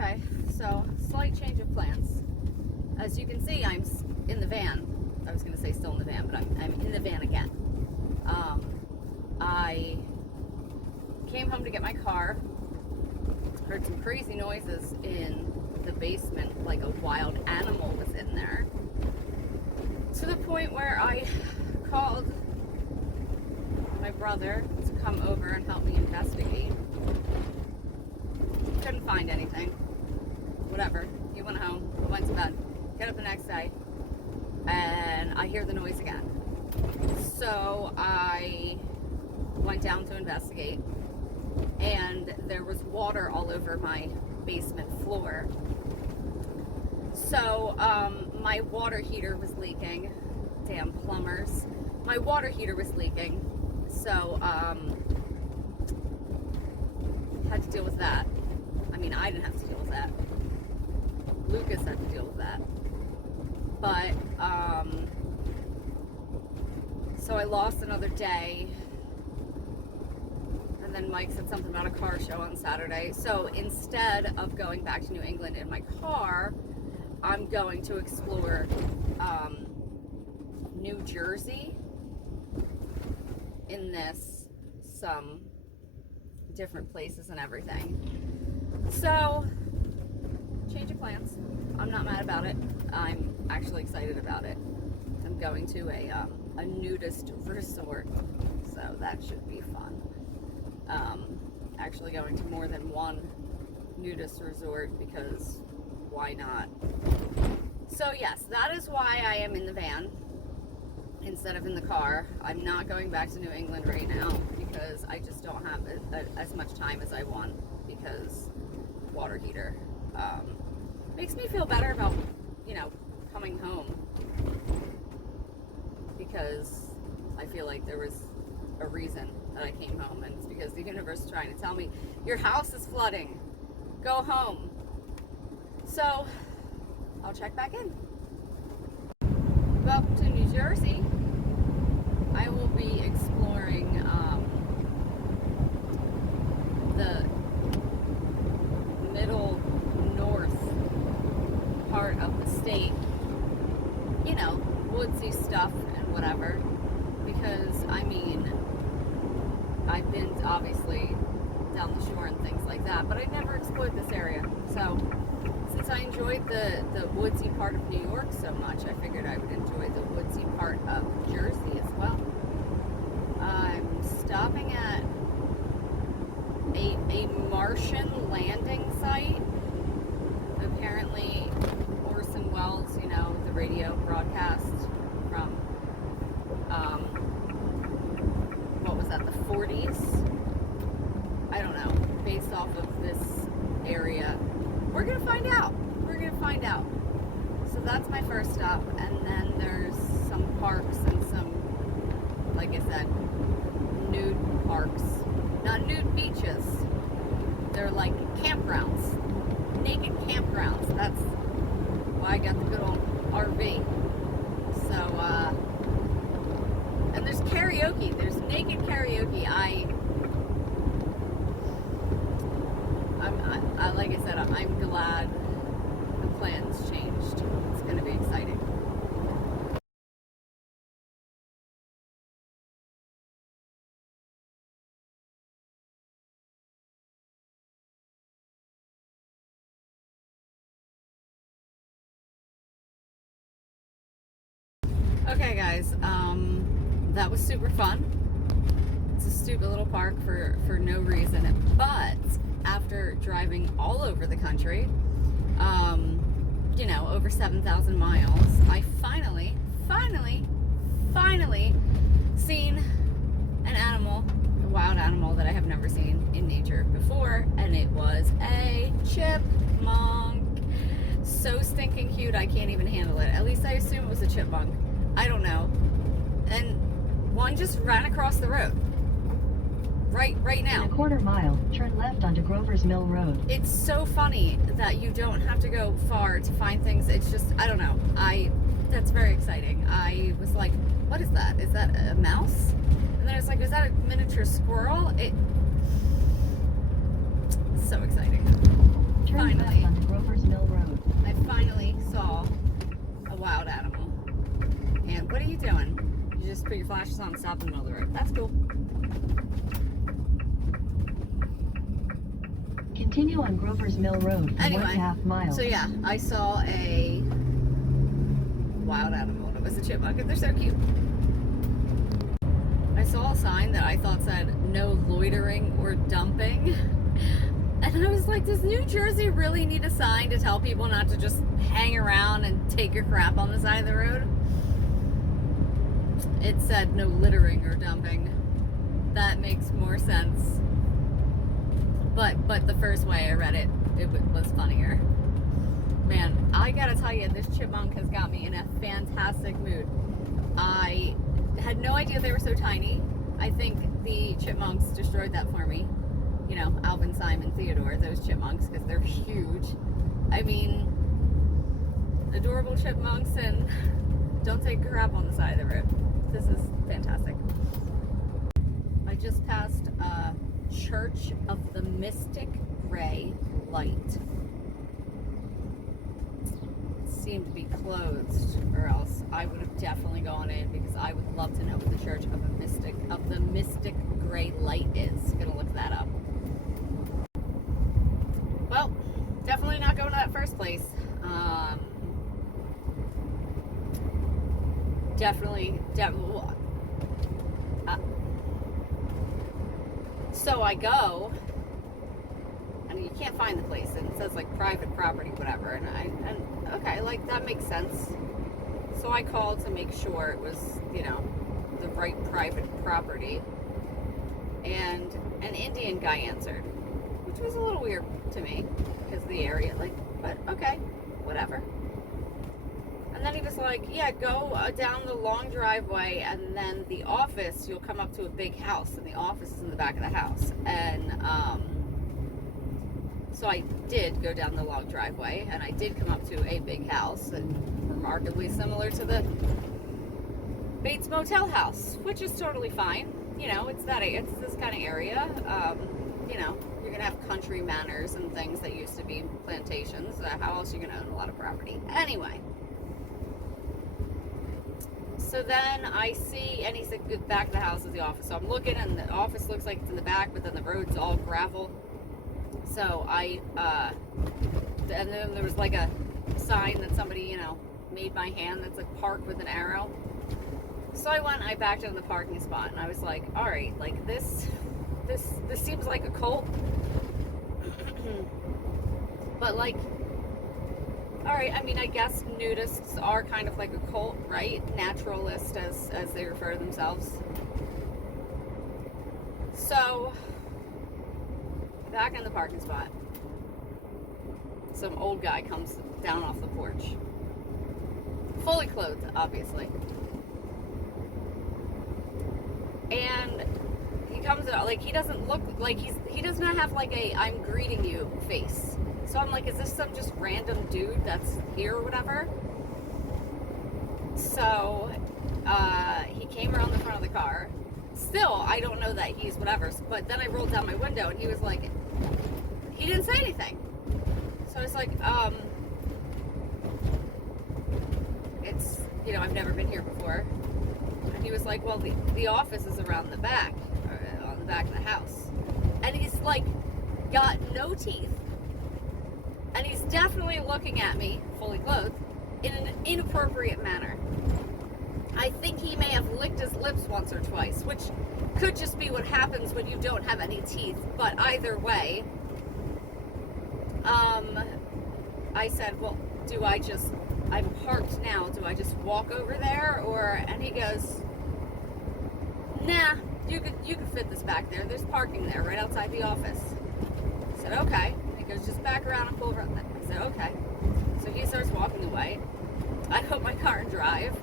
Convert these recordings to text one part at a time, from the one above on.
Okay, so slight change of plans. As you can see, I'm in the van. I was going to say still in the van, but I'm in the van again. I came home to get my car, heard some crazy noises in the basement, like a wild animal was in there, to the point where I called my brother to come over and help me investigate. Couldn't find anything. Whatever. He went home, I went to bed, get up the next day, and I hear the noise again. So I went down to investigate, and there was water all over my basement floor. So my water heater was leaking. Damn plumbers. My water heater was leaking. So had to deal with that. I mean, I didn't have to deal with that. Lucas had to deal with that. But so I lost another day. And then Mike said something about a car show on Saturday. So instead of going back to New England in my car, I'm going to explore New Jersey in some different places and everything. So, change of plans. I'm not mad about it. I'm actually excited about it. I'm going to a nudist resort, so that should be fun. Actually going to more than one nudist resort, because why not? So yes, that is why I am in the van instead of in the car. I'm not going back to New England right now because I just don't have as much time as I want, because water heater makes me feel better about, coming home, because I feel like there was a reason that I came home, and it's because the universe is trying to tell me, your house is flooding, go home. So I'll check back in. Welcome to New Jersey. I will be exploring the middle north part of the state, woodsy stuff and whatever, because I've been obviously down the shore and things like that, but I never explored this area. So since I enjoyed the woodsy part of New York so much, I figured I would enjoy the woodsy part of Jersey as well. I'm stopping at a Martian landing site. Apparently Orson Welles, the radio broadcast from what was that, the 40s? I don't know, based off of this area. We're gonna find out. So that's my first stop, and then there's some parks and some, like I said, nude parks. Not nude beaches. They're like campgrounds. Naked campgrounds. That's why I got the good old RV. So, and there's karaoke. There's naked karaoke. I like I said, I'm glad the plans changed. It's going to be exciting. Okay guys, that was super fun. It's a stupid little park for no reason, but after driving all over the country, over 7,000 miles, I finally seen an animal, a wild animal that I have never seen in nature before, and it was a chipmunk. So stinking cute, I can't even handle it. At least I assume it was a chipmunk. I don't know. And one just ran across the road. Right now. In a quarter mile, turn left onto Grover's Mill Road. It's so funny that you don't have to go far to find things. It's just, I don't know. That's very exciting. I was like, what is that? Is that a mouse? And then I was like, is that a miniature squirrel? It's so exciting. Turn Finally. left onto just put your flashes on and stop in the middle of the road. That's cool. Continue on Grover's Mill Road for Anyway, 1.5 miles. so yeah, I saw a wild animal. It was a chipmunk, and they're so cute. I saw a sign that I thought said no loitering or dumping. And I was like, does New Jersey really need a sign to tell people not to just hang around and take your crap on the side of the road? It said no littering or dumping. That makes more sense. But the first way I read it, it was funnier. Man, I gotta tell you, this chipmunk has got me in a fantastic mood. I had no idea they were so tiny. I think the chipmunks destroyed that for me. You know, Alvin, Simon, Theodore, those chipmunks, because they're huge. I mean, adorable chipmunks, and don't take crap on the side of the road. This is fantastic. I just passed Church of the Mystic Gray Light. It seemed to be closed, or else I would have definitely gone in, because I would love to know what the Church of the Mystic Gray Light is. Gonna look that up. Well, definitely not going to that first place. Definitely. So I go, and you can't find the place, and it says like private property, whatever. And okay, like that makes sense. So I called to make sure it was, you know, the right private property, and an Indian guy answered, which was a little weird to me because of the area, like, but okay, whatever. And then he was like, yeah, go down the long driveway, and then the office, you'll come up to a big house, and the office is in the back of the house. And so I did go down the long driveway, and I did come up to a big house, and remarkably similar to the Bates Motel house, which is totally fine. You know, it's this kind of area. You know, you're gonna have country manors and things that used to be plantations. How else are you gonna own a lot of property? Anyway. So then I see, and he's like, the back of the house is the office. So I'm looking, and the office looks like it's in the back, but then the road's all gravel. So and then there was like a sign that somebody, you know, made by hand that's like park with an arrow. So I backed into the parking spot, and I was like, all right, like this seems like a cult. But like, all right, I mean, I guess nudists are kind of like a cult, right? Naturalist, as they refer to themselves. So, back in the parking spot, some old guy comes down off the porch. Fully clothed, obviously. And he comes out, like, he doesn't look like he does not have like a I'm greeting you face. So I'm like, is this some just random dude that's here or whatever? So he came around the front of the car. Still, I don't know that he's whatever. But then I rolled down my window, and he was like, he didn't say anything. So I was like, it's, you know, I've never been here before. And he was like, well, the office is around the back, or on the back of the house. And he's like, got no teeth. And he's definitely looking at me, fully clothed, in an inappropriate manner. I think he may have licked his lips once or twice, which could just be what happens when you don't have any teeth. But either way, I said, well, I'm parked now, do I just walk over there? And he goes, nah, you could fit this back there. There's parking there right outside the office. I said, okay. Goes just back around and pull around. I said, okay. So he starts walking away. I put my car in drive,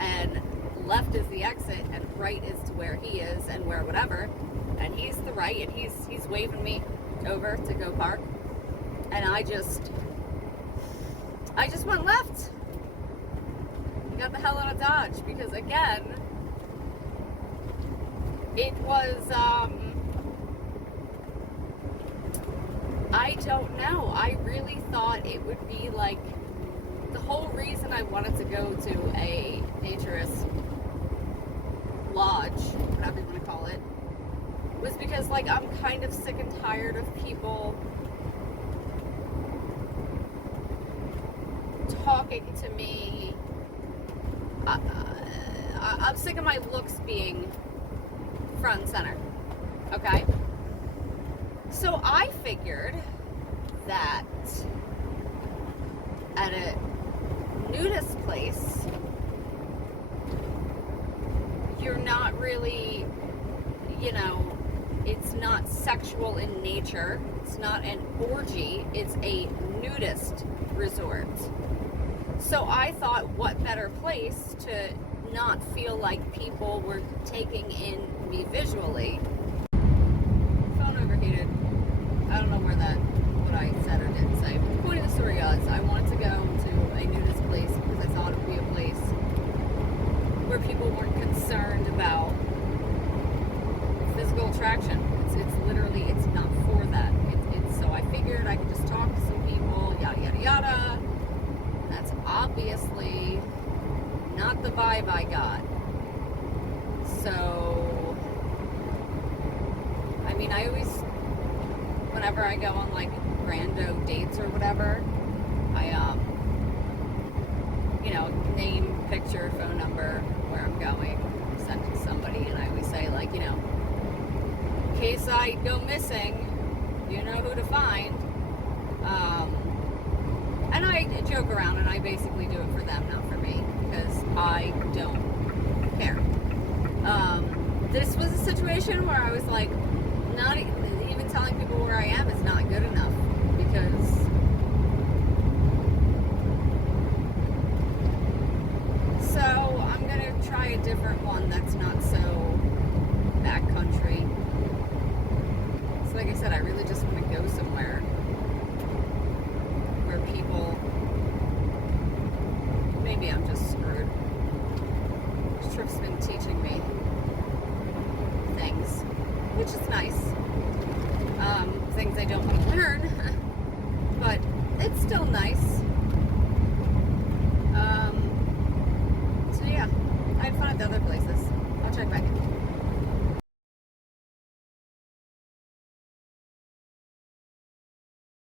and left is the exit, and right is to where he is, and where whatever. And he's the right, and he's waving me over to go park. And I just went left. I got the hell out of Dodge, because again, it was I don't know. I really thought it would be like, the whole reason I wanted to go to a naturist lodge, whatever you want to call it, was because, like, I'm kind of sick and tired of people talking to me. I'm sick of my looks being front and center. Okay? So I figured that at a nudist place, you're not really, you know, it's not sexual in nature. It's not an orgy. It's a nudist resort. So I thought, what better place to not feel like people were taking in me visually. Phone overheated. I don't know what I said or didn't say. But the point of the story is, I wanted to go to a nudist place because I thought it would be a place where people weren't concerned about physical attraction. It's literally, it's not for that. So I figured I could just talk to some people, yada yada yada. That's obviously not the vibe I got. So, I mean, I always, whenever I go on like rando dates or whatever, I you know, name, picture, phone number, where I'm going, send it to somebody, and I always say, like, you know, in case I go missing, you know who to find. And I joke around, and I basically do it for them, not for me, because I don't care. This was a situation where I was like, not even telling people where I am is not good enough, because so I'm gonna try a different one that's not so backcountry. So like I said, I really just want to go somewhere where people, maybe I'm just screwed. This trip's been teaching me things, which is nice. Things I don't want to learn, but it's still nice.